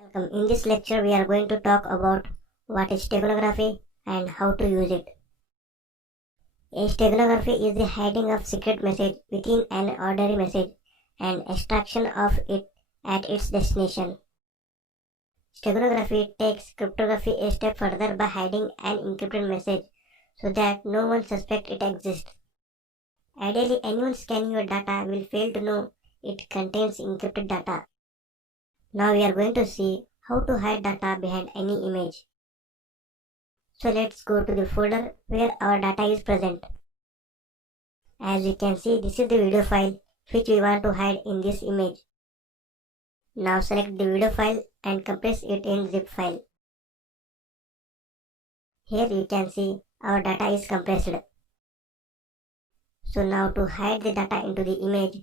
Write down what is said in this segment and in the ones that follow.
Welcome. In this lecture, we are going to talk about what is steganography and how to use it. A steganography is the hiding of secret message within an ordinary message and extraction of it at its destination. Steganography takes cryptography a step further by hiding an encrypted message so that no one suspects it exists. Ideally, anyone scanning your data will fail to know it contains encrypted data. Now we are going to see how to hide data behind any image. So let's go to the folder where our data is present. As you can see, this is the video file which we want to hide in this image. Now select the video file and compress it in zip file. Here you can see our data is compressed. So now to hide the data into the image,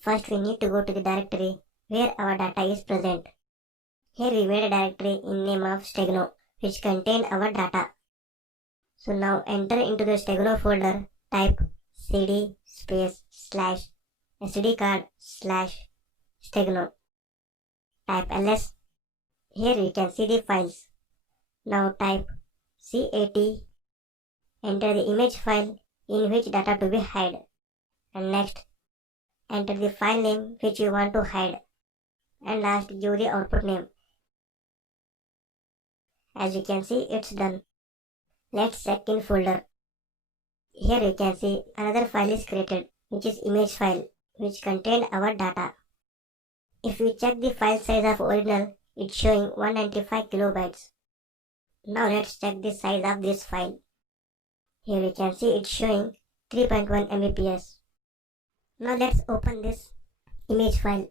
first we need to go to the directory where our data is present. Here we made a directory in name of Stegano which contain our data. So now enter into the Stegano folder, type cd space / sd card / Stegano. Type ls. Here you can see the files. Now type cat, enter the image file in which data to be hide, and next enter the file name which you want to hide, and last give the output name. As you can see, it's done. Let's check in folder. Here you can see another file is created which is image file which contained our data. If we check the file size of original, it's showing 195 kilobytes. Now let's check the size of this file. Here you can see it's showing 3.1 Mbps. Now let's open this image file.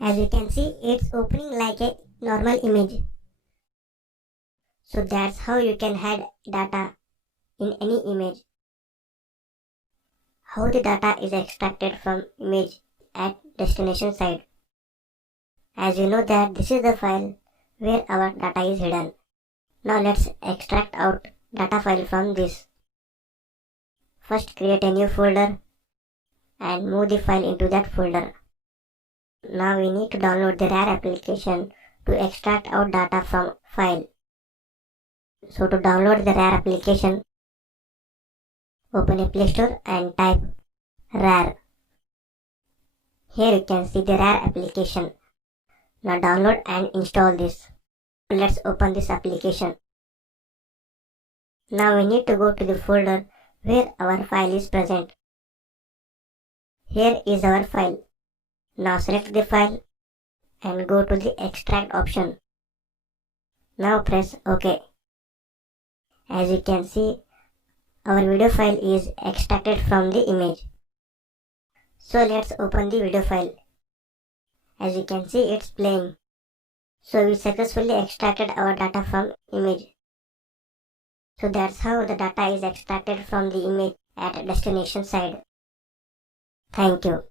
As you can see, it's opening like a normal image. So that's how you can hide data in any image. How the data is extracted from image at destination side. As you know that this is the file where our data is hidden. Now let's extract out data file from this. First create a new folder and move the file into that folder. Now we need to download the RAR application to extract out data from file. So to download the RAR application, open a Play Store and type RAR. Here you can see the RAR application. Now download and install this. Let's open this application. Now we need to go to the folder where our file is present. Here is our file. Now select the file and go to the extract option. Now press OK. As you can see, our video file is extracted from the image. So let's open the video file. As you can see, it's playing. So we successfully extracted our data from image. So that's how the data is extracted from the image at destination side. Thank you.